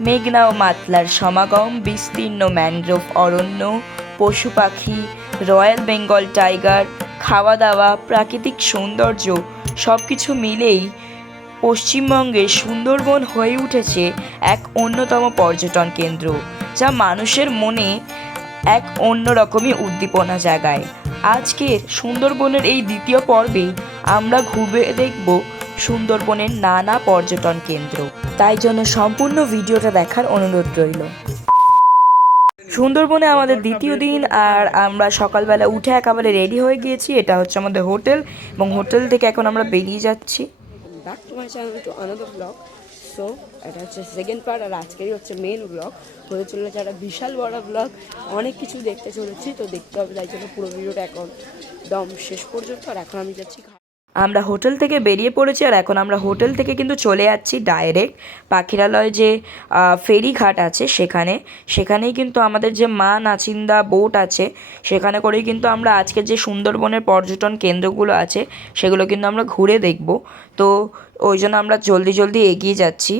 মেঘনা ও মাতলার সমাগম, বিস্তীর্ণ ম্যানগ্রোভ অরণ্য, পশু পাখি, রয়্যাল বেঙ্গল টাইগার, খাওয়া দাওয়া, প্রাকৃতিক সৌন্দর্য সব কিছু মিলেই পশ্চিমবঙ্গের সুন্দরবন হয়ে উঠেছে এক অন্যতম পর্যটন কেন্দ্র, যা মানুষের মনে এক অন্যরকমই উদ্দীপনা জাগায়। আজকের সুন্দরবনের এই দ্বিতীয় পর্বে আমরা ঘুরে দেখব সুন্দরবনের নানা পর্যটন কেন্দ্র। তাই জন্য সম্পূর্ণ ভিডিওটা দেখার অনুরোধ রইল। সুন্দরবনে আমাদের দ্বিতীয় দিন, আর আমরা সকালবেলা উঠে একেবারে রেডি হয়ে গিয়েছি। এটা হচ্ছে আমাদের হোটেল, এবং হোটেল থেকে এখন আমরা বেরিয়ে যাচ্ছি। Back to my channel to another blog. So এটা হচ্ছে সেকেন্ড পার্ট, আর আজকেরই হচ্ছে মেন ব্লগ হতে চলেছে। একটা বিশাল বড় ব্লগ, অনেক কিছু দেখতে চলেছি, তো দেখতে হবে, তাই জন্য পুরো ভিডিওটা একদম শেষ পর্যন্ত। আর এখন আমি যাচ্ছি, আমরা হোটেল থেকে বেরিয়ে পড়েছি, আর এখন আমরা হোটেল থেকে কিন্তু চলে যাচ্ছি ডাইরেক্ট পাখিরালয় যে ফেরিঘাট আছে সেখানেই কিন্তু আমাদের যে মা নাচিন্দা বোট আছে, সেখানে করেই কিন্তু আমরা আজকে যে সুন্দরবনের পর্যটন কেন্দ্রগুলো আছে সেগুলো কিন্তু আমরা ঘুরে দেখব। তো ওই জন্য আমরা জলদি এগিয়ে যাচ্ছি।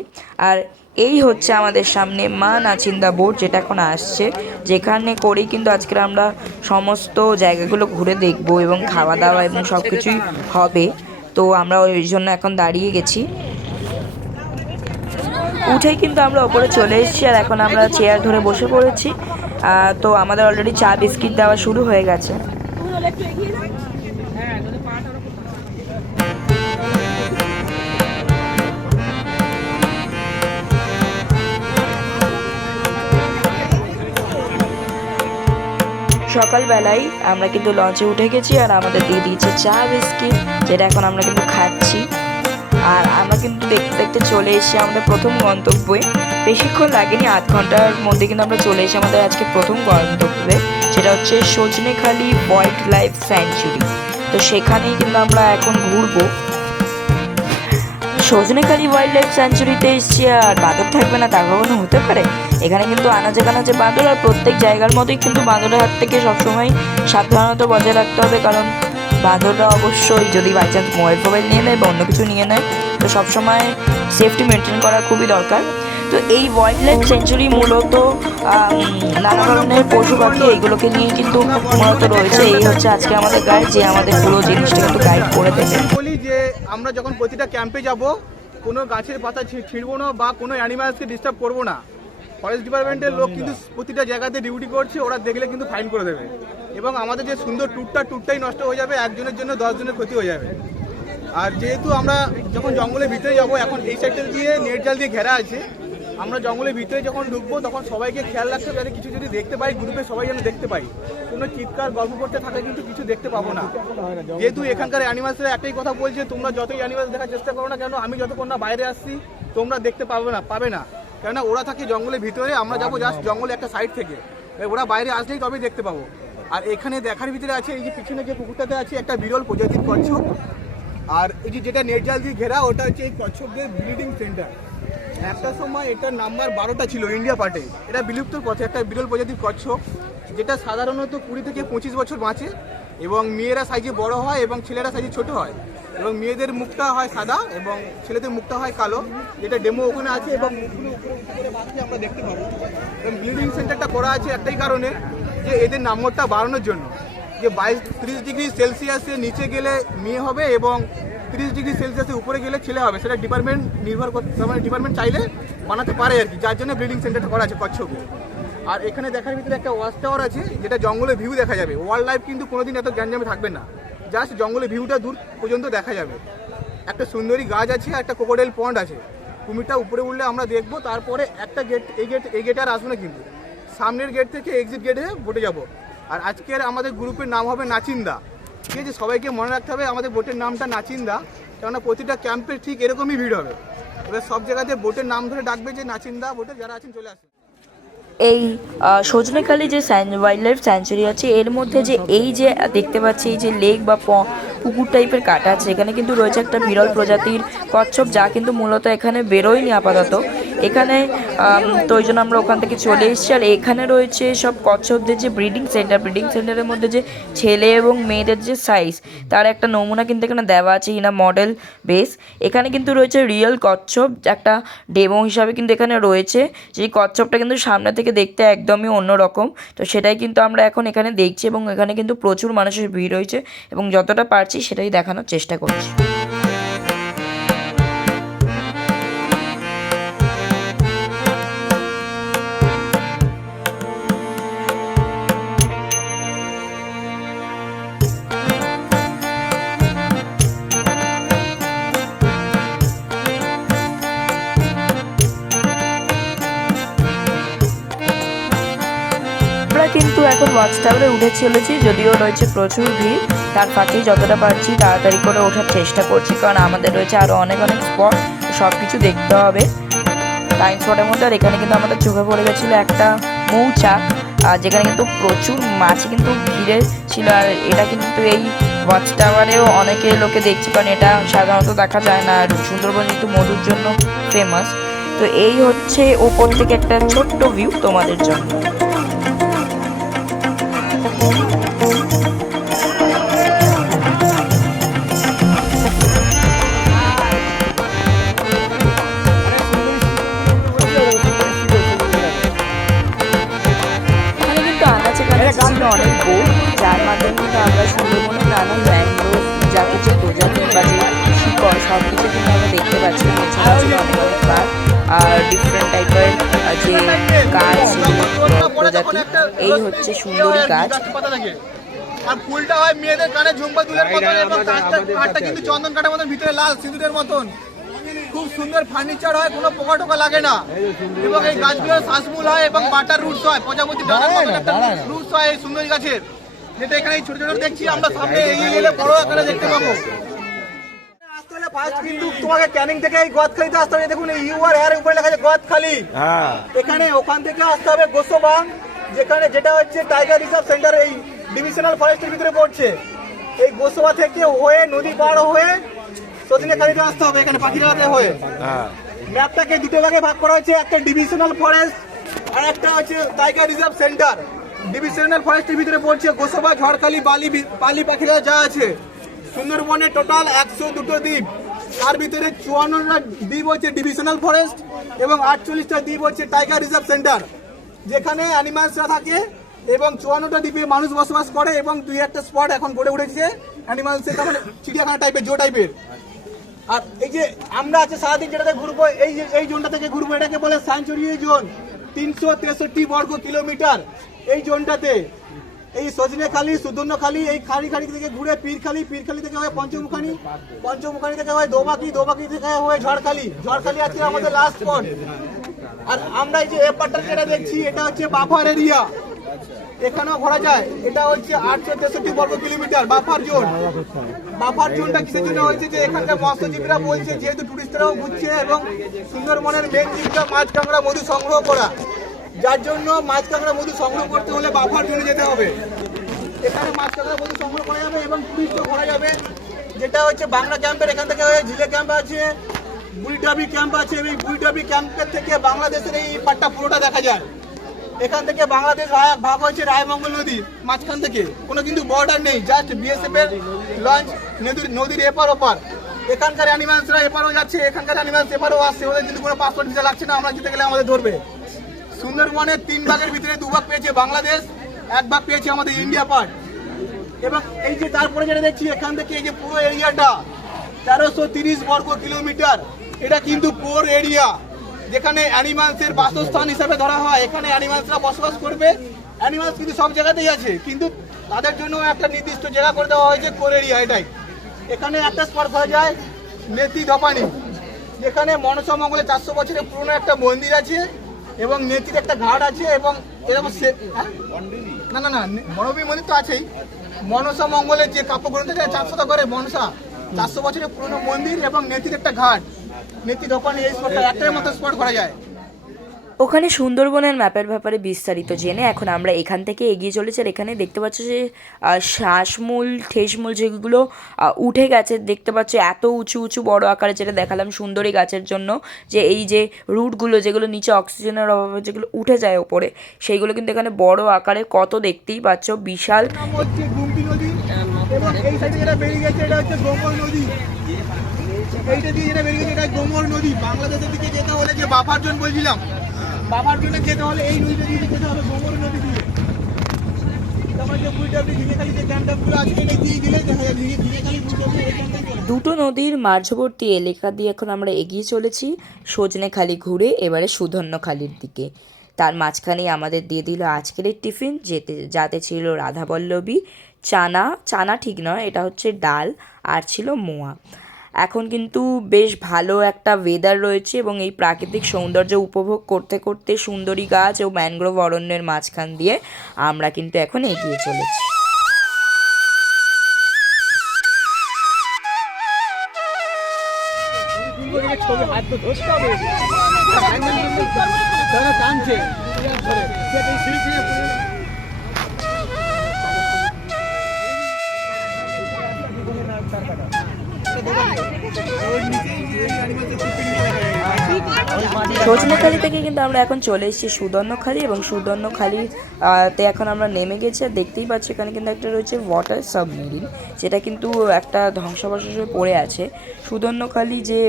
আর এই হচ্ছে আমাদের সামনে মা নাচিন্দা বোট, যেটা এখন আসছে, যেখানে করেই কিন্তু আজকে আমরা সমস্ত জায়গাগুলো ঘুরে দেখব এবং খাওয়া দাওয়া এবং সব কিছুই হবে। তো আমরা ওই জন্য এখন দাঁড়িয়ে গেছি। উঠেই কিন্তু আমরা ওপরে চলে এসেছি, আর এখন আমরা চেয়ার ধরে বসে পড়েছি। তো আমাদের অলরেডি চা বিস্কিট দেওয়া শুরু হয়ে গেছে। সকালবেলায় আমরা কিন্তু লঞ্চে উঠে গেছি, আর আমাদের দিয়ে দিয়েছে চা বিস্কিট, যেটা এখন আমরা কিন্তু খাচ্ছি। আর আমরা কিন্তু দেখতে দেখতে চলে এসেছি আমাদের প্রথম গন্তব্যে। বেশিক্ষণ লাগেনি, আধ ঘন্টার মধ্যে কিন্তু আমরা চলে এসেছি আমাদের আজকে প্রথম গন্তব্যে, যেটা হচ্ছে সজনেখালি ওয়াইল্ড লাইফ স্যাঞ্চুরি। তো সেখানেই কিন্তু আমরা এখন ঘুরবো। সজনেখালি ওয়াইল্ড লাইফ স্যাঞ্চুরিতে এসেছি, আর বাঁদর থাকবে না তা কখনো হতে পারে? এখানে কিন্তু আনাচে কানাচে বাঁদর, আর প্রত্যেক জায়গার মতোই কিন্তু বাঁদরের হাত থেকে সবসময় সাবধানতা বজায় রাখতে হবে, কারণ বাঁদররা অবশ্যই যদি বাই চান্স মোবাইল নিয়ে নেয় বা অন্য কিছু নিয়ে নেয়, তো সবসময় সেফটি মেনটেন করা খুবই দরকার। তো এই ওয়াইল্ড লাইফ সেঞ্চুরি মূলত নানা ধরনের পশু পাখি এইগুলোকে নিয়ে কিন্তু মূলত রয়েছে। এই হচ্ছে আজকে আমাদের গাইড, যে আমাদের পুরো জিনিসটা কিন্তু গাইড করে দেবে। বলি যে আমরা যখন প্রতিটা ক্যাম্পে যাব, কোনো গাছের পাতা ছিঁড়বো না বা কোনো অ্যানিমালসকে ডিস্টার্ব করবো না। ফরেস্ট ডিপার্টমেন্টের লোক কিন্তু প্রতিটা জায়গাতে ডিউটি করছে, ওরা দেখলে কিন্তু ফাইন করে দেবে। এবং আমাদের যে সুন্দর ট্যুরটাই নষ্ট হয়ে যাবে, একজনের জন্য 10 জনের ক্ষতি হয়ে যাবে। আর যেহেতু আমরা যখন জঙ্গলের ভিতরে যাব, এখন এই সাইডটা দিয়ে নেট জাল দিয়ে ঘেরা আছে, আমরা জঙ্গলের ভিতরে যখন ঢুকবো তখন সবাইকে খেয়াল রাখতে হবে, কিছু যদি দেখতে পাই গ্রুপে সবাই যেন দেখতে পাই। কোনো চিৎকার গল্প করতে থাকলে কিন্তু কিছু দেখতে পাবো না। যেহেতু এখানকার অ্যানিমালসরা একটাই কথা বলছে, তোমরা যতই অ্যানিমালস দেখার চেষ্টা করো না কেন, আমি যতক্ষণ না বাইরে আসছি তোমরা দেখতে পাবে না। কেননা ওরা থাকে জঙ্গলের ভিতরে, আমরা যাবো জাস্ট জঙ্গলে একটা সাইড থেকে, ওরা বাইরে আসলেই তবেই দেখতে পাবো। আর এখানে দেখার ভিতরে আছে এই যে পিছনে যে পুকুরটাতে আছে একটা বিরল প্রজাতির কচ্ছপ। আর এই যে যেটা নেট জাল দিয়ে ঘেরা, ওটা হচ্ছে এই কচ্ছপদের ব্রিডিং সেন্টার। একটা সময় এটার নাম্বার 12টা ছিল ইন্ডিয়া পার্টে। এটা বিলুপ্তর পথে একটা বিরল প্রজাতির কচ্ছপ, যেটা সাধারণত 20 থেকে 25 বছর বাঁচে, এবং মেয়েরা সাইজে বড় হয় এবং ছেলেরা সাইজে ছোট হয়। এবং মেয়েদের মুখটা হয় সাদা এবং ছেলেদের মুখটা হয় কালো, যেটা ডেমো ওখানে আছে, এবং মুখগুলো উপরে বাঁধলে আমরা দেখতে পাবো। এবং ব্রিডিং সেন্টারটা করা আছে একটাই কারণে, যে এদের নম্বরটা বাড়ানোর জন্য, যে 30 ডিগ্রি সেলসিয়াসে নিচে গেলে মেয়ে হবে এবং 30 ডিগ্রি সেলসিয়াসের উপরে গেলে ছেলে হবে। সেটা ডিপার্টমেন্ট নির্ভর করতে, মানে ডিপার্টমেন্ট চাইলে বানাতে পারে আর কি, যার জন্য ব্রিডিং সেন্টারটা করা আছে কচ্ছপে। আর এখানে দেখার ভিতরে একটা ওয়াচ টাওয়ার আছে, যেটা জঙ্গলের ভিউ দেখা যাবে। ওয়াইল্ড লাইফ কিন্তু কোনোদিন এত গ্যাঞ্জামে থাকবে না, জাস্ট জঙ্গলের ভিউটা দূর পর্যন্ত দেখা যাবে। একটা সুন্দরী গাছ আছে, একটা ক্রোকোডাইল পন্ড আছে। কুমিরটা উপরে উঠলে আমরা দেখবো। তারপরে একটা গেট, এই গেটে আর আসবো না, কিন্তু সামনের গেট থেকে এক্সিট গেটে বোটে যাব। আর আজকের আমাদের গ্রুপের নাম হবে নাচিন্দা, ঠিক আছে? সবাইকে মনে রাখতে হবে আমাদের বোটের নামটা নাচিন্দা, কেননা প্রতিটা ক্যাম্পে ঠিক এরকমই ভিড় হবে। এবার সব জায়গাতে বোটের নাম ধরে ডাকবে যে নাচিন্দা, বোটে যারা আছেন চলে আসবে। এই সজনেখালি যে ওয়াইল্ড লাইফ স্যাঞ্চুরি আছে, এর মধ্যে যে এই যে দেখতে পাচ্ছি এই যে লেক বা পুকুর টাইপের কাটা আছে, এখানে কিন্তু রয়েছে একটা বিরল প্রজাতির কচ্ছপ, যা কিন্তু মূলত এখানে বেরোয়নি আপাতত। এখানে তো ওই জন্য আমরা ওখান থেকে চলে এসেছি। আর এখানে রয়েছে সব কচ্ছপদের যে ব্রিডিং সেন্টারের মধ্যে যে ছেলে এবং মেয়েদের যে সাইজ তার একটা নমুনা কিন্তু এখানে দেওয়া আছে ইন আ মডেল বেস। এখানে কিন্তু রয়েছে রিয়েল কচ্ছপ, একটা ডেমো হিসাবে কিন্তু এখানে রয়েছে। যেই কচ্ছপটা কিন্তু সামনে থেকে দেখতে একদমই অন্যরকম, তো সেটাই কিন্তু আমরা এখন এখানে দেখছি এবং এখানে কিন্তু প্রচুর মানুষের ভিড় হয়েছে এবং যতটা পারছি সেটাই দেখানোর চেষ্টা করছি। আমরা কিন্তু এখন ওয়াচ টাওয়ারে উঠে চলেছি, যদিও রয়েছে প্রচুর ভিড়, তার ফাঁকেই যতটা পারছি তাড়াতাড়ি করে ওঠার চেষ্টা করছি, কারণ আমাদের রয়েছে আরও অনেক স্পট, সব কিছু দেখতে হবে টাইম স্পটের মধ্যে। আর এখানে কিন্তু আমাদের চোখে পড়ে গেছিলো একটা মৌচাক, যেখানে কিন্তু প্রচুর মাছ কিন্তু ঘিরে ছিল। আর এটা কিন্তু এই ওয়াচ টাওয়ারেও অনেকে লোকে দেখছি, কারণ এটা সাধারণত দেখা যায় না। আর সুন্দরবন কিন্তু মধুর জন্য ফেমাস। তো এই হচ্ছে ওপর থেকে একটা ছোট্ট ভিউ তোমাদের জন্য। অনেক বোট, যার মাধ্যমে কিন্তু আমরা সুন্দরবনের নানান ম্যানগ্রোভ জাতীয় যে প্রজাতি বা যে শিকড় সব কিছু কিন্তু আমরা দেখতে পাচ্ছি। এছাড়া ছিল অনেক গাছ আর ডিফারেন্ট টাইপের যে গাছ প্রজাতি। এই হচ্ছে সুন্দরী গাছ। আর ফুলটা হয় মেয়েদের কানে ঝুমকা দুলের মতন এবং কাঠটা কিন্তু চন্দন কাঠের মতন, ভিতরে লাল সিঁদুরের মতন। খুব সুন্দর ফার্নিচার হয়, কোনো পোকা টোকা লাগে না। এবং এই গাছগুলো শ্বাসমূল হয় এবং বাটার রুটস হয়, প্রজাপতি ডানার মতন একটা রুটস হয় এই সুন্দরী গাছের, যেটা এখানে ছোট ছোট দেখছি আমরা, সামনে এগিয়ে গেলে বড় আকারে দেখতে পাবো। আসতে হলে ফার্স্ট কিন্তু তোমাকে ক্যানিং থেকে এই গদখালিতে আসতে হবে। দেখুন ইউআর এর উপরে লেখা আছে গদখালি। এখানে ওখান থেকে আসতে হবে গোসবাং, যেটা হচ্ছে টাইগার রিজার্ভ সেন্টার, এই ডিভিশনাল ফরেস্টের ভিতরে পড়ছে। এই গোসবা থেকে হয়ে নদী পার হয়ে সজনেখালিতে আসতে হবে, এখানে পাখিরাতে হয়ে। ম্যাপটাকে দুটো ভাগে ভাগ করা হয়েছে, একটা ডিভিশনাল ফরেস্ট আর একটা হচ্ছে টাইগার রিজার্ভ সেন্টার। ডিভিশনাল ফরেস্টের ভিতরে পড়ছে গোসবা, ঝড়খালি, বালি পাখিরা যা আছে। সুন্দরবনে টোটাল 102টো দ্বীপ, তার ভিতরে 54টা দ্বীপ হচ্ছে ডিভিশনাল ফরেস্ট এবং 48টা দ্বীপ হচ্ছে টাইগার রিজার্ভ সেন্টার, যেখানে অ্যানিমালসরা থাকে এবং 54টা দ্বীপে মানুষ বসবাস করে। এবং দুই একটা স্পট এখন গড়ে উঠেছে অ্যানিমালসের, তার মানে চিড়িয়াখানা টাইপের, জো টাইপের। আর এই যে আমরা আছে সারাদিন যেটাতে ঘুরবো, এই জোনটা থেকে ঘুরবো, এটাকে বলে স্যাঞ্চুরি জোন। 363 বর্গ কিলোমিটার এই জোনটাতে। এই সজনেখালি, সুদর্ণখালি, এই খালি থেকে ঘুরে পীরখালি থেকে হয় পঞ্চমুখানি থেকে হয় দোবাকি থেকে হয় ঝড়খালি আছে আমাদের লাস্ট স্পট। আর আমরা এই যে এপারটা যেটা দেখছি, এটা হচ্ছে বাফার এরিয়া, এখানেও ঘোরা যায়। এটা হচ্ছে 863 বর্গ কিলোমিটার বাফার জোনটা কিসের জন্য হয়েছে, যে এখানকার মৎস্যজীবীরা বলছে যেহেতু টুরিস্টরাও ঘুরছে এবং সুন্দরবনের মেন জীবিকা মাছ কাঁকড়া মধু সংগ্রহ করা, যার জন্য মাছ কাঁকড়া মধু সংগ্রহ করতে হলে বাফার জোনে যেতে হবে। এখানে মাছ কাঁকড়া মধু সংগ্রহ করা যাবে এবং টুরিস্টও ঘোরা যাবে। যেটা হচ্ছে বাংলা ক্যাম্পের এখান থেকে হয়ে ঝিলে ক্যাম্প আছে, বুড়িডাবি ক্যাম্প আছে। এই বুড়িডাবি ক্যাম্পের থেকে বাংলাদেশের এই পাটটা পুরোটা দেখা যায়। এখান থেকে বাংলাদেশ ভাগ হয়েছে রায়মঙ্গল নদীর মাঝখান থেকে, কোনো কিন্তু বর্ডার নেই, জাস্ট বিএসএফ এর লঞ্চ নদীর এপার ওপার। এখানকার অ্যানিমালসরা এপারও যাচ্ছে, এখানকার অ্যানিমালস এপারও আসছে, ওদের কিন্তু কোনো পাসপোর্ট ভিসা লাগছে না, আমরা যেতে গেলে আমাদের ধরবে। সুন্দরবনের 3 ভাগের ভিতরে 2 ভাগ পেয়েছে বাংলাদেশ, 1 ভাগ পেয়েছে আমাদের ইন্ডিয়া পার্ট। এবং এই যে তারপরে যেটা দেখছি এখান থেকে এই যে পুরো এরিয়াটা 1330 বর্গ কিলোমিটার, এটা কিন্তু কোর এরিয়া, যেখানে অ্যানিমালসের বাসস্থান হিসাবে ধরা হয়। এখানে অ্যানিমালসরা বসবাস করবে। অ্যানিমালস কিন্তু সব জায়গাতেই আছে, কিন্তু তাদের জন্য একটা নির্দিষ্ট জায়গা করে দেওয়া হয়েছে কোর এরিয়া। এটাই এখানে একটা স্পট করা যায় নেতি ধপানি, যেখানে মনসা মঙ্গলে 400 বছরের পুরনো একটা মন্দির আছে এবং নেতির একটা ঘাট আছে। এবং এরকম না বনবীর মন্দির তো আছেই। মনসা মঙ্গলের যে কাব্যগ্রন্থ 400 করে মনসা, 400 বছরের পুরনো মন্দির এবং নেতির একটা ঘাট, নেতি ধপানি, এই স্পটটা একটার মতো স্পট করা যায়। ওখানে সুন্দরবনের ম্যাপের ব্যাপারে বিস্তারিত জেনে এখন আমরা এখান থেকে এগিয়ে চলেছি। আর এখানে দেখতে পাচ্ছ যে শ্বাসমূল ঠেসমূল যেগুলো উঠে গেছে দেখতে পাচ্ছ, এত উঁচু উঁচু বড় আকারে, যেটা দেখালাম সুন্দরী গাছের জন্য, যে এই যে রুটগুলো যেগুলো নিচে অক্সিজেনের অভাবে যেগুলো উঠে যায় ওপরে, সেইগুলো কিন্তু এখানে বড় আকারে কত দেখতেই পাচ্ছ, বিশাল। নাম হচ্ছে গুমটি নদী এবং এই সাইডে যেটা বেরিয়ে গেছে এটা হচ্ছে গোমর নদী। এইটা দিয়ে যেটা বেরিয়ে গেছে এটা গোমর নদী। বাংলাদেশের দিকে যেতে হলে যে বাফারজন বলছিলাম, বাফারজনে যেতে হলে এই নদীটা দিয়ে যেতে হবে, গোমর নদী দিয়ে। তারপর যে বুইটাবলি ঝিঙেখালি যে ক্যাম্পগুলো আছে এটা দিয়ে দিলে দেখা যায় ঝিঙেখালি বুইটাবলি এই ক্যাম্পটাই। দুটো নদীর মাঝবর্তী এলাকা দিয়ে এখন আমরা এগিয়ে চলেছি সজনেখালি ঘুরে এবারে সুধন্যখালির দিকে। তার মাঝখানেই আমাদের দিয়ে দিল আজকের এই টিফিন, যাতে ছিল রাধাবল্লভী চানা ঠিক নয়, এটা হচ্ছে ডাল, আর ছিল মোয়া। এখন কিন্তু বেশ ভালো একটা ওয়েদার রয়েছে এবং এই প্রাকৃতিক সৌন্দর্য উপভোগ করতে করতে সুন্দরী গাছ ও ম্যানগ্রোভ অরণ্যের মাঝখান দিয়ে আমরা কিন্তু এখন এগিয়ে চলেছি। ছবি হাত তো ধরতে হবে, টানছে সজনেখালি থেকে কিন্তু আমরা এখন চলে এসেছি সুদর্ণখালি, এবং সুদর্ণখালির তে এখন আমরা নেমে গেছি। আর দেখতেই পাচ্ছি এখানে কিন্তু একটা রয়েছে ওয়াটার সাবমেরিন, যেটা কিন্তু একটা ধ্বংসাবশেষে পড়ে আছে। সুদর্ণখালি যে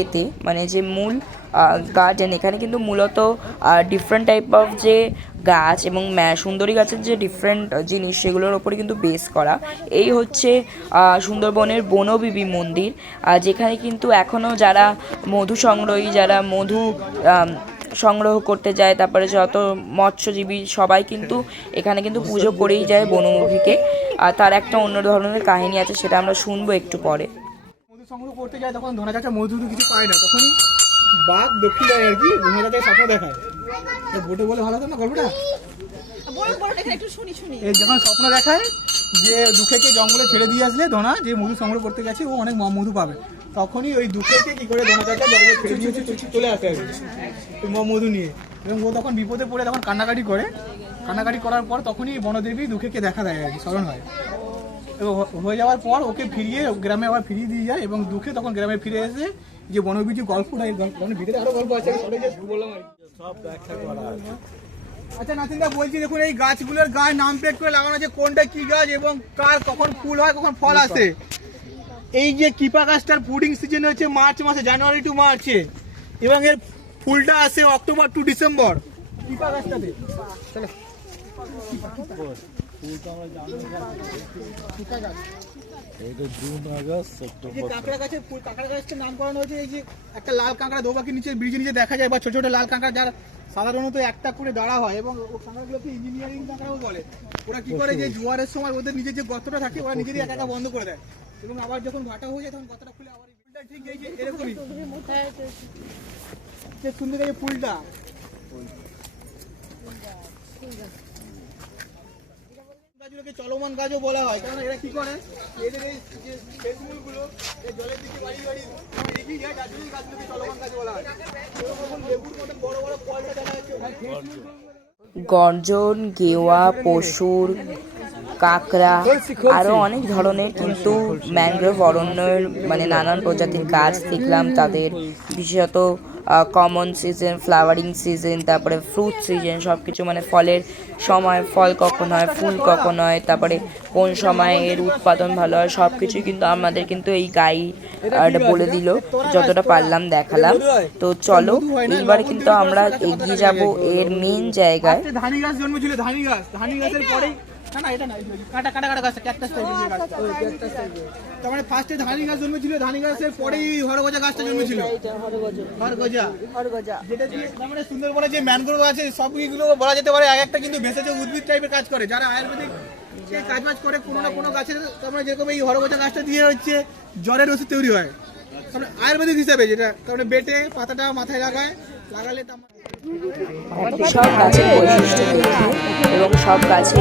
এতে মানে যে মূল গার্ডেন, এখানে কিন্তু মূলত ডিফারেন্ট টাইপ অফ যে গাছ এবং সুন্দরী গাছের যে ডিফারেন্ট জিনিস সেগুলোর ওপরে কিন্তু বেস করা। এই হচ্ছে সুন্দরবনের বনবিবি মন্দির, যেখানে কিন্তু এখনও যারা মধু সংগ্রহী, যারা মধু সংগ্রহ করতে যায়, তারপরে যত মৎস্যজীবী সবাই কিন্তু এখানে কিন্তু পুজো করেই যায় বনবিবিকে। আর তার একটা অন্য ধরনের কাহিনী আছে, সেটা আমরা শুনবো একটু পরে। মধু সংগ্রহ করতে যায় তখন ধনা চাচা মধু কিছু পায় না, তখন বাঘ দক্ষিণ যায় আর কি, ধনা চাচার স্বপ্ন দেখায়। বোটে বলে ভালো হতো না গল্পটা, এই যখন স্বপ্ন দেখায় যে দুঃখেকে জঙ্গলে ছেড়ে দিয়ে আসলে ধনা যে মধু সংগ্রহ করতে গেছে ও অনেক মধু পাবে, তখনই ওই দুঃখেকে কি করে ধনা চাচা জঙ্গলে ছেড়ে দিয়ে চলে আসে আর কি মধু নিয়ে। এবং ও তখন বিপদে পড়ে তখন কান্নাকাটি করে, কান্নাকাটি করার পর তখনই বনদেবী দুঃখেকে দেখা দেয় আর কি, স্মরণ হয়। এবং হয়ে যাওয়ার পর ওকে ফিরিয়ে গ্রামে আবার ফিরিয়ে দিয়ে যায়, এবং দুঃখে তখন গ্রামে ফিরে এসে যে বনবিজু গল্পটা, এই গল্প মানে ভিতরে আরো গল্প আছে, বললাম আর কি সব ব্যাখ্যা করা আছে। আচ্ছা নাতিনদা বলছি, দেখুন এই গাছগুলোর গায়ে নাম প্লেট করে লাগানো আছে, কোনটা কি গাছ এবং কার কখন ফুল হয় কখন ফল আসে। এই যে কিপা গাছটার পুডিং সিজন হচ্ছে মার্চ মাসে, জানুয়ারি টু মার্চে, এবং এর ফুলটা আসে অক্টোবর টু ডিসেম্বর। কিপা গাছটাতে কাঁকড়া গাছের ফুল, কাঁকড়া গাছটার নাম করানো হয়েছে এই যে একটা লাল কাঁকড়া দোবাকি নিচে ব্রিজের নিচে দেখা যায়, বা ছোট ছোট লাল কাঁকড়া যার সাধারণত একটা করে দাঁড়া হয়, এবং ও কাঁকড়াগুলোকে ইঞ্জিনিয়ারিং কাঁকড়াও বলে। ওরা কি করে যে জোয়ারের সময় ওদের নিজের যে গর্তটা থাকে ওরা নিজেরই একা একা বন্ধ করে দেয়, এবং আবার যখন ভাটা হয়ে যায় তখন গর্তটা খুলে আবার ঠিক এই যে এরকমই সুন্দর এই ফুলটা। গাছগুলোকে চলমান গাছও বলা হয়, কারণ এরা কি করে এদের এই যে ফেসমূলগুলো এই জলের দিকে বাড়ি বাড়ি এগিয়ে যায়, যার জন্য গাছগুলোকে চলমান গাছ বলা হয়। এরকম লেবুর মতো বড় বড় ফলটা দেখা যাচ্ছে। গর্জন, গেওয়া, পশুর, কাঁকড়া, আরও অনেক ধরনের কিন্তু ম্যানগ্রোভ অরণ্যের মানে নানান প্রজাতির গাছ দেখলাম। তাদের বিশেষত কমন সিজন, ফ্লাওয়ারিং সিজন, তারপরে ফ্রুট সিজন, সব কিছু মানে ফলের সময় ফল কখন হয়, ফুল কখন হয়, তারপরে কোন সময় এর উৎপাদন ভালো হয়, সব কিছুই কিন্তু আমাদের কিন্তু এই গাইড বলে দিল, যতটা পারলাম দেখালাম। তো চলো এইবার কিন্তু আমরা এগিয়ে যাব এর মেন জায়গায়। ধানি গাছ জন্মেছিল, ধানি গাছ, ধানি গাছের পরেই না এটা না কাটা কাটা কাটা গাছ, ক্যাকটাস টাইপের গাছ, ক্যাকটাস টাইপের। তার মানে ফার্স্টে ধানি গাছ জন্মেছিল, ধানি গাছের পরেই হরগজা গাছটা জন্মেছিল, হরগজা, যেটা দিয়ে মানে সুন্দরবনে যে ম্যানগ্রোভ আছে সবগুলো বলা যেতে পারে এক একটা কিন্তু ভেষজ উদ্ভিদ টাইপের কাজ করে, যারা আয়ুর্বেদিক কাজ বাজ করে কোনো না কোনো গাছের। তার মানে যেরকম এই হরগজা গাছটা দিয়ে হচ্ছে জ্বরের ওষুধ তৈরি হয়, তার আয়ুর্বেদিক হিসাবে, যেটা তার মানে বেটে পাতাটা মাথায় লাগালে সব গাছের বৈশিষ্ট্য দেখে এবং সব গাছে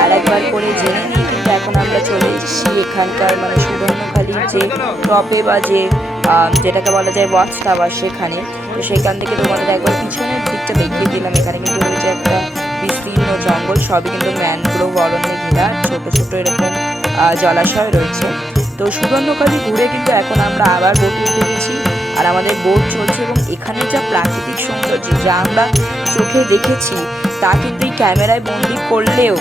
আর একবার করে জেনে নিই। কিন্তু এখন আমরা চলে এসেছি এখানকার মানে সুবর্ণখালির যে টপে বা যে যেটাকে বলা যায় ওয়াচ টাওয়ার, সেখানে। তো সেখান থেকে তোমাদের একবার পিছনের দিকটা দিলাম। এখানে কিন্তু রয়েছে একটা বিস্তীর্ণ জঙ্গল, সবই কিন্তু ম্যানগ্রোভ অরণ্যে ঘেরা, ছোট ছোট এরকম জলাশয় রয়েছে। তো সুবর্ণখালি ঘুরে কিন্তু এখন আমরা আবার বোটে উঠে গেছি, আর আমাদের বোট চলছে। এবং এখানে যা প্রাকৃতিক সৌন্দর্য যা আমরা চোখে দেখেছি তা কিন্তু এই ক্যামেরায় বন্দি করলেও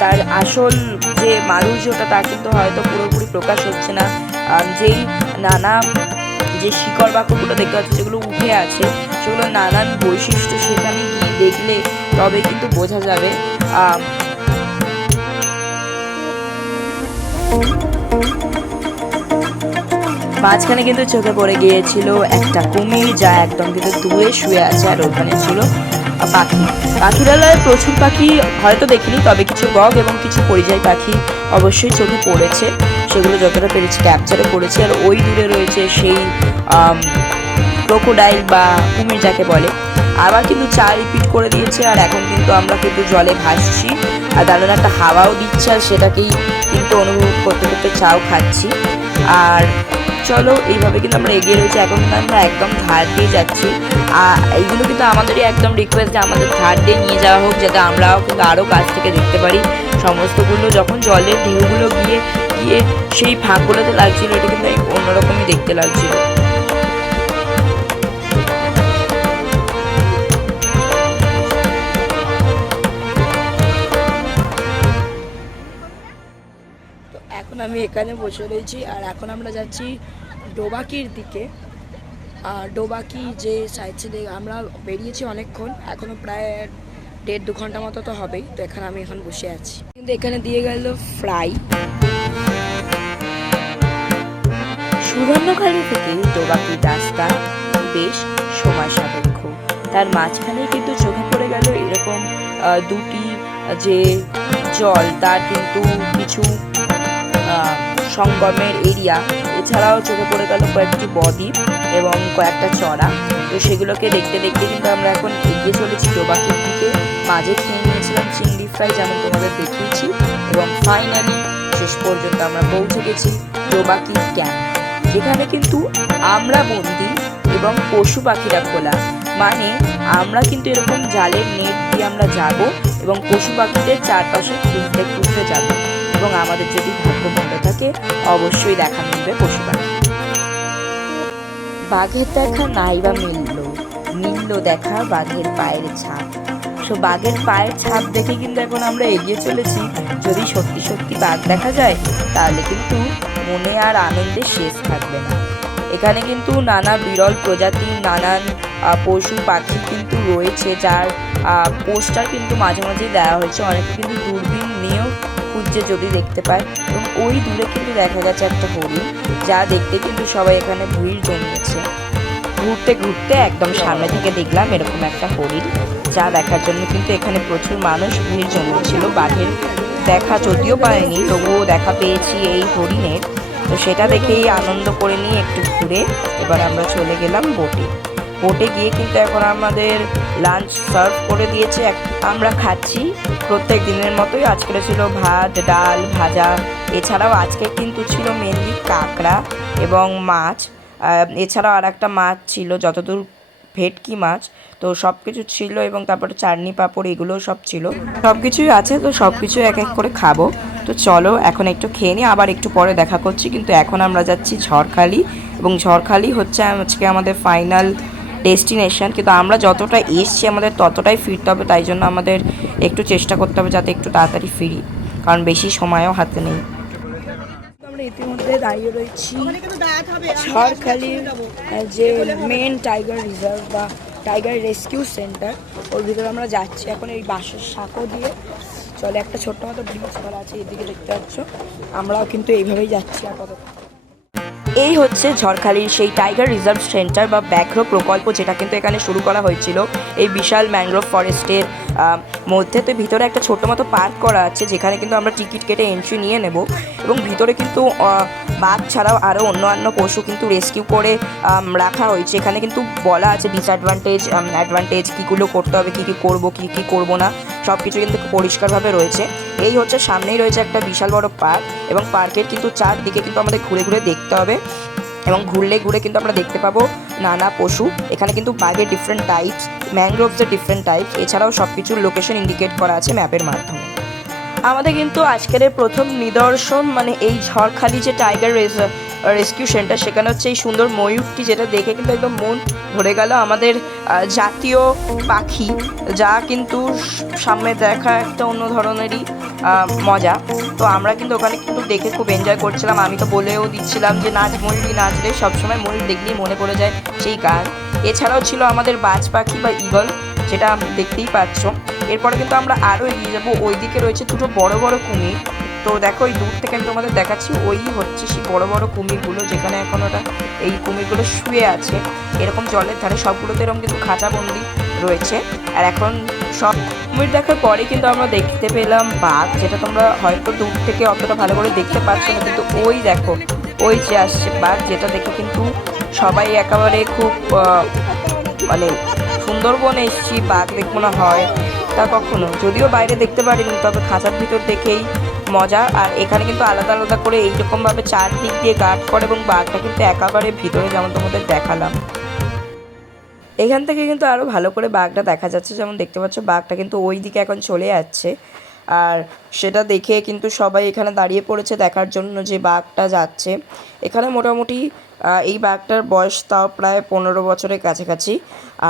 তার আসল যে মাধুর্যটা তা কিন্তু হয়তো পুরোপুরি প্রকাশ হচ্ছে না। যেই নানা যে শিকড় বাক্যগুলো দেখতে পাচ্ছি যেগুলো উঠে আছে, সেগুলো নানান বৈশিষ্ট্য, সেখানে গিয়ে দেখলে তবে কিন্তু বোঝা যাবে। মাঝখানে কিন্তু চোখে পড়ে গিয়েছিল একটা কুমির, যা একদম কিন্তু দূরে শুয়ে আছে, আর ওখানে ছিল পাখি। পাখিরালয়ে প্রচুর পাখি হয়তো দেখিনি, তবে কিছু বক এবং কিছু পরিযায়ী পাখি অবশ্যই চোখে পড়েছে, সেগুলো যতটা পেরেছি ক্যাপচারে করেছি। আর ওই দূরে রয়েছে সেই ক্রোকোডাইল বা কুমির যাকে বলে। আবার কিন্তু চা রিপিট করে দিয়েছে, আর এখন কিন্তু আমরা কিন্তু জলে ভাসছি, আর দারুণ একটা হাওয়াও দিচ্ছে, আর সেটাকেই কিন্তু অনুভব করতে করতে চাও খাচ্ছি। আর চলো এইভাবে কিন্তু আমরা এগিয়ে রয়েছি। এখন কিন্তু আমরা একদম ধার দিয়ে যাচ্ছি, আর এইগুলো কিন্তু আমাদেরই একদম রিকোয়েস্ট যে আমাদের ধার দিয়ে নিয়ে যাওয়া হোক, যাতে আমরাও কিন্তু আরও কাছ থেকে দেখতে পারি সমস্তগুলো। যখন জলের ঢেউগুলো গিয়ে গিয়ে সেই ফাঁকগুলোতে লাগছিল, এটা কিন্তু অন্যরকমই দেখতে লাগছিল। এখন আমি এখানে বসে রয়েছি, আর এখন আমরা যাচ্ছি ডোবাকির দিকে। আর ডোবাকি যে সাইড সাইডে আমরা বেরিয়েছি অনেকক্ষণ, এখনো প্রায় 1.5-2 ঘন্টা মতো তো হবেই। তো এখানে আমি এখন বসে আছি, কিন্তু এখানে দিয়ে গেল ফ্রাই। সুবর্ণখালি থেকে ডোবাকির রাস্তা বেশ সময় সাপেক্ষ, তার মাঝখানেই কিন্তু চোখে পড়ে গেল এরকম দুটি যে জল, তার কিন্তু কিছু সঙ্গমের এরিয়া। এছাড়াও চোখে পড়ে গেল কয়েকটি বদ্বীপ এবং কয়েকটা চড়া। তো সেগুলোকে দেখতে দেখতে কিন্তু আমরা এখন এগিয়ে চলেছি ডোবাকির দিকে। মাঝে খেয়ে নিয়েছিলাম চিংড়ি ফ্রাই, যেমন তোমাদের দেখিয়েছি, এবং ফাইনালি শেষ পর্যন্ত আমরা পৌঁছে গেছি ডোবাকি ক্যাম্প, যেখানে কিন্তু আমরা বন্দি এবং পশু পাখিরা খোলা। মানে আমরা কিন্তু এরকম জালের নেট দিয়ে আমরা যাব এবং পশু পাখিদের চারপাশে খুঁজতে খুঁজতে যাব, এবং আমাদের যদি ভাগ্য ভালো থাকে অবশ্যই দেখা মিলবে পশু পাখি। বাঘের দেখা নাই বা মিলল দেখা বাঘের পায়ের ছাপ। সো বাঘের পায়ের ছাপ দেখে কিন্তু এখন আমরা এগিয়ে চলেছি। যদি সত্যি সত্যি বাঘ দেখা যায় তাহলে কিন্তু মনে আর আনন্দের শেষ থাকবে না। এখানে কিন্তু নানা বিরল প্রজাতির নানান পশু পাখি কিন্তু রয়েছে, যার পোস্টার কিন্তু মাঝে মাঝে দেওয়া হয়েছে। অনেকে কিন্তু দূরবীন নিয়েও খুঁজছে যদি দেখতে পায়। এবং ওই দূরে কিন্তু দেখা গেছে একটা হরিণ, যা দেখতে কিন্তু সবাই এখানে ভিড় জমিয়েছে। ঘুরতে ঘুরতে একদম সামনে থেকে দেখলাম এরকম একটা হরিণ, যা দেখার জন্য কিন্তু এখানে প্রচুর মানুষ ভিড় জমিয়েছিল। বাঘের দেখা যদিও পায়নি, তবুও দেখা পেয়েছি এই হরিণের। তো সেটা দেখেই আনন্দ করে নিয়ে একটু ঘুরে এবার আমরা চলে গেলাম বোটে গিয়ে কিন্তু এখন আমাদের লাঞ্চ সার্ভ করে দিয়েছে, আমরা খাচ্ছি প্রত্যেক দিনের মতোই। আজকে ছিল ভাত, ডাল, ভাজা। এছাড়াও আজকে কিন্তু ছিল মেনলি কাঁকড়া এবং মাছ। এছাড়াও আর একটা মাছ ছিল যতদূর, ভেটকি মাছ। তো সব কিছু ছিল, এবং তারপরে চাটনি পাঁপড় এগুলো সব ছিল, সব কিছুই আছে। তো সব কিছু এক এক করে খাবো। তো চলো এখন একটু খেয়ে নিই, আবার একটু পরে দেখা করছি। কিন্তু এখন আমরা যাচ্ছি ঝড়খালি, এবং ঝড়খালি হচ্ছে আজকে আমাদের ফাইনাল ডেস্টিনেশন। কিন্তু আমরা যতটা এসছি আমাদের ততটাই ফিরতে হবে, তাই জন্য আমাদের একটু চেষ্টা করতে হবে যাতে একটু তাড়াতাড়ি ফিরি, কারণ বেশি সময়ও হাতে নেই। আমরা ইতিমধ্যে দাঁড়িয়ে রয়েছি ঝড়খালির যে মেন টাইগার রিজার্ভ বা টাইগার রেস্কিউ সেন্টার, ওর ভিতরে আমরা যাচ্ছি এখন। এই বাঁশের সাঁকো দিয়ে চলে একটা ছোট্ট মতো ব্রিজ করা আছে, এদিকে দেখতে পাচ্ছ। আমরাও কিন্তু এইভাবেই যাচ্ছি আপাতত। এই হচ্ছে ঝড়খালির সেই টাইগার রিজার্ভ সেন্টার বা ব্যাঘ্র প্রকল্প, যেটা কিন্তু এখানে শুরু করা হয়েছিল এই বিশাল ম্যানগ্রোভ ফরেস্টের মধ্যে। তো ভিতরে একটা ছোট মতো পার্ক করা আছে, যেখানে কিন্তু আমরা টিকিট কেটে এন্ট্রি নিয়ে নেব। এবং ভিতরে কিন্তু বাঘ ছাড়াও আরও অন্যান্য পশু কিন্তু রেস্কিউ করে রাখা হয়েছে। এখানে কিন্তু বলা আছে ডিসঅ্যাডভান্টেজ অ্যাডভান্টেজ, কীগুলো করতে হবে, কী কী করবো, কী কী করবো না, সব কিছু কিন্তু পরিষ্কারভাবে রয়েছে। এই হচ্ছে সামনেই রয়েছে একটা বিশাল বড় পার্ক, এবং পার্কের কিন্তু চারদিকে কিন্তু আমাদের ঘুরে ঘুরে দেখতে হবে। এবং ঘুরলে ঘুরে কিন্তু আমরা দেখতে পাবো নানা পশু, এখানে কিন্তু বাঘের ডিফারেন্ট টাইপস, ম্যানগ্রোভসের ডিফারেন্ট টাইপস, এছাড়াও সব কিছুর লোকেশন ইন্ডিকেট করা আছে ম্যাপের মাধ্যমে। আমাদের কিন্তু আজকের প্রথম নিদর্শন মানে এই ঝড়খালি যে টাইগার রেস্কিউ সেন্টার, সেখানে হচ্ছে এই সুন্দর ময়ূরটি, যেটা দেখে কিন্তু একদম মন ভরে গেল। আমাদের জাতীয় পাখি, যা কিন্তু সামনে দেখা একটা অন্য ধরনেরই মজা। তো আমরা কিন্তু ওখানে কিন্তু দেখে খুব এনজয় করছিলাম। আমি তো বলেও দিচ্ছিলাম যে নাচ ময়ূরী নাচলে সবসময় ময়ূর দেখলেই মনে পড়ে যায় সেই গান। এছাড়াও ছিল আমাদের বাজ পাখি বা ঈগল, যেটা দেখতেই পাচ্ছ। এরপরে কিন্তু আমরা আরও এগিয়ে যাবো, ওই দিকে রয়েছে দুটো বড় বড় কুমির। তো দেখো ওই দূর থেকে আমি তোমাদের দেখাচ্ছি, ওই হচ্ছে সেই বড় বড় কুমিরগুলো, যেখানে এখন ওটা এই কুমিরগুলো শুয়ে আছে এরকম জলের ধারে। সবগুলোতে এরকম কিন্তু খাঁচাবন্দি রয়েছে। আর এখন সব কুমির দেখার পরে কিন্তু আমরা দেখতে পেলাম বাঘ, যেটা তোমরা হয়তো দূর থেকে অতটা ভালো করে দেখতে পাচ্ছ না, কিন্তু ওই দেখো ওই যে আসছে বাঘ, যেটা দেখে কিন্তু সবাই একেবারে খুব মানে সুন্দরবনে এসেছি বাঘ দেখবো না হয় তা কখনো, যদিও বাইরে দেখতে পারিনি, তবে খাঁচার ভিতর দেখেই মজা। আর এখানে কিন্তু আলাদা আলাদা করে এইরকমভাবে চারদিক দিয়ে গার্ড করে, এবং বাঘটা কিন্তু একেবারে ভিতরে, যেমন তোমাদের দেখালাম। এখান থেকে কিন্তু আরও ভালো করে বাঘটা দেখা যাচ্ছে, যেমন দেখতে পাচ্ছ বাঘটা কিন্তু ওই দিকে এখন চলে যাচ্ছে। আর সেটা দেখে কিন্তু সবাই এখানে দাঁড়িয়ে পড়েছে দেখার জন্য যে বাঘটা যাচ্ছে। এখানে মোটামুটি এই বাঘটার বয়স তাও প্রায় 15 বছরের কাছাকাছি।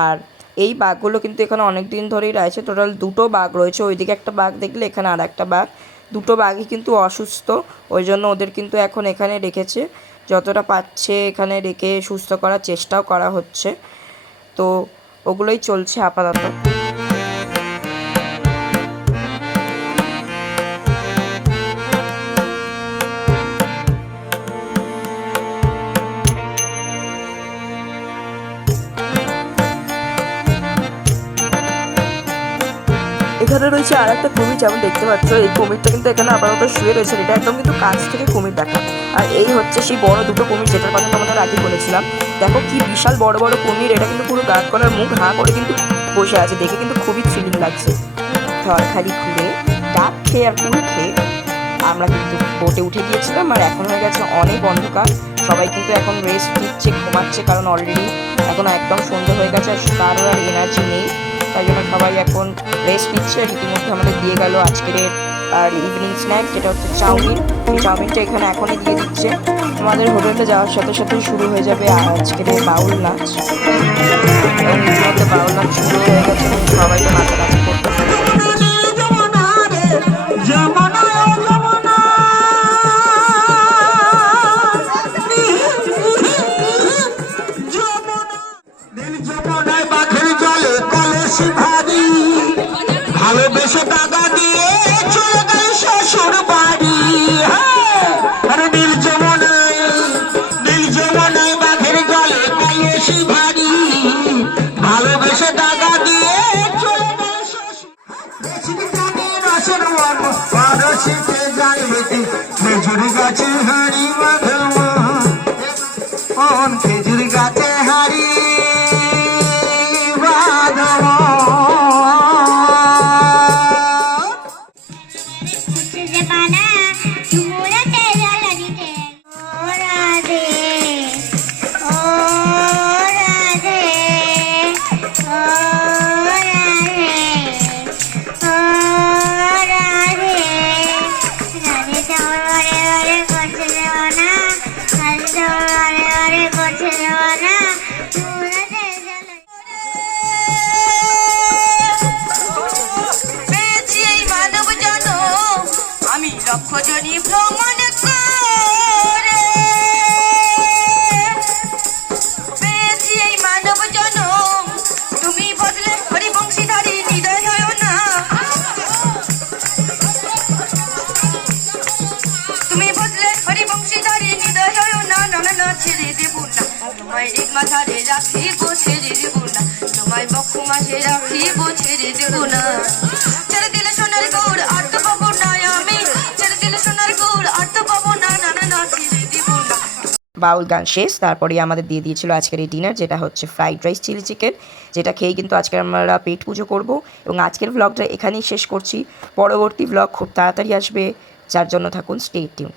আর এই বাঘগুলো কিন্তু এখানে অনেক দিন ধরেই রয়েছে। টোটাল দুটো বাঘ রয়েছে, ওইদিকে একটা বাঘ দেখলে এখানে আর একটা বাঘ। দুটো বাঘই কিন্তু অসুস্থ, ওই জন্য ওদের কিন্তু এখন এখানে রেখেছে। যতটা পাচ্ছে এখানে রেখে সুস্থ করার চেষ্টাও করা হচ্ছে। তো ওগুলোই চলছে আপাতত। এখানে রয়েছে আর একটা কুমির, যেমন দেখতে পাচ্ছ এই কুমিরটা কিন্তু এখানে আপাতত শুয়ে রয়েছে। এটা একদম কিন্তু কাছ থেকে কুমির দেখা। আর এই হচ্ছে সেই বড় দুটো কুমির, যেটার কথা তোমাদের আগে বলেছিলাম। দেখো কি বিশাল বড় বড় কুমির, এটা কিন্তু পুরো গার্ড করার মুখ হাঁ করে কিন্তু বসে আছে, দেখে কিন্তু খুবই থ্রিলিং লাগছে। ঝড়খালি ঘুরে ডাব খেয়ে আর কুল খেয়ে আমরা কিন্তু বোটে উঠে গিয়েছিলাম। আর এখন হয়ে গেছে অনেক অন্ধকার, সবাই কিন্তু এখন রেস্ট নিচ্ছে, ঘুমাচ্ছে, কারণ অলরেডি এখন একদম সন্ধ্যে হয়ে গেছে আর কারো আর এনার্জি নেই। তাই জন্য সবাই এখন রেস্ট নিচ্ছে। রীতিমধ্যে আমাদের দিয়ে গেল আজকের আর ইভিনিং স্ন্যাক্স, যেটা হচ্ছে চাউমিন। এই চাউমিনটা এখানে এখনই দিয়ে দিচ্ছে। আমাদের হোটেলে যাওয়ার সাথে সাথেই শুরু হয়ে যাবে আজকের বাউল নাচ। এবং রীতিমধ্যে বাউল নাচ শুরু হয়ে গেছে এবং সবাই তো নাচানাচি করতে শুরু করে দিয়েছে। ভালোবেসে টাকা দিয়ে চলে গেল শ্বশুর বাড়ি। নীল যমুনায় বাঘের জলে কলসি ভারী, ভালোবেসে টাকা দিয়ে চলে গেল শ্বশুর পারসিতে জানবে খেজুর গাছে হাড়ি বাঁধন, খেজুর গাছে হাড়ি লক্ষজনী ভ্রমণ করে পেয়েছি এই মানব জনম, তুমি বদলে হরিবংশীধারী হৃদয় হয় না, তুমি বদলে হরিবংশীধারী হৃদয় হয় না, না না ছেড়ে দেব না তোমায়, রেগ মাথারে রাখিব ছেড়ে দেব না তোমায়, বক্ষ মাঝে রাখিব ছেড়ে দেব না, ছেড়ে দিলে সোনার গৌড় আর তো পাবো না আমি, বাউল গান শেষ। তারপরে আমাদের দিয়ে দিয়েছিল আজকের এই ডিনার, যেটা হচ্ছে ফ্রাইড রাইস চিলি চিকেন, যেটা খেয়েই কিন্তু আজকে আমরা পেট পুজো করব। এবং আজকের ভ্লগটা এখানেই শেষ করছি। পরবর্তী ভ্লগ খুব তাড়াতাড়ি আসবে, যার জন্য থাকুন স্টে টিউন।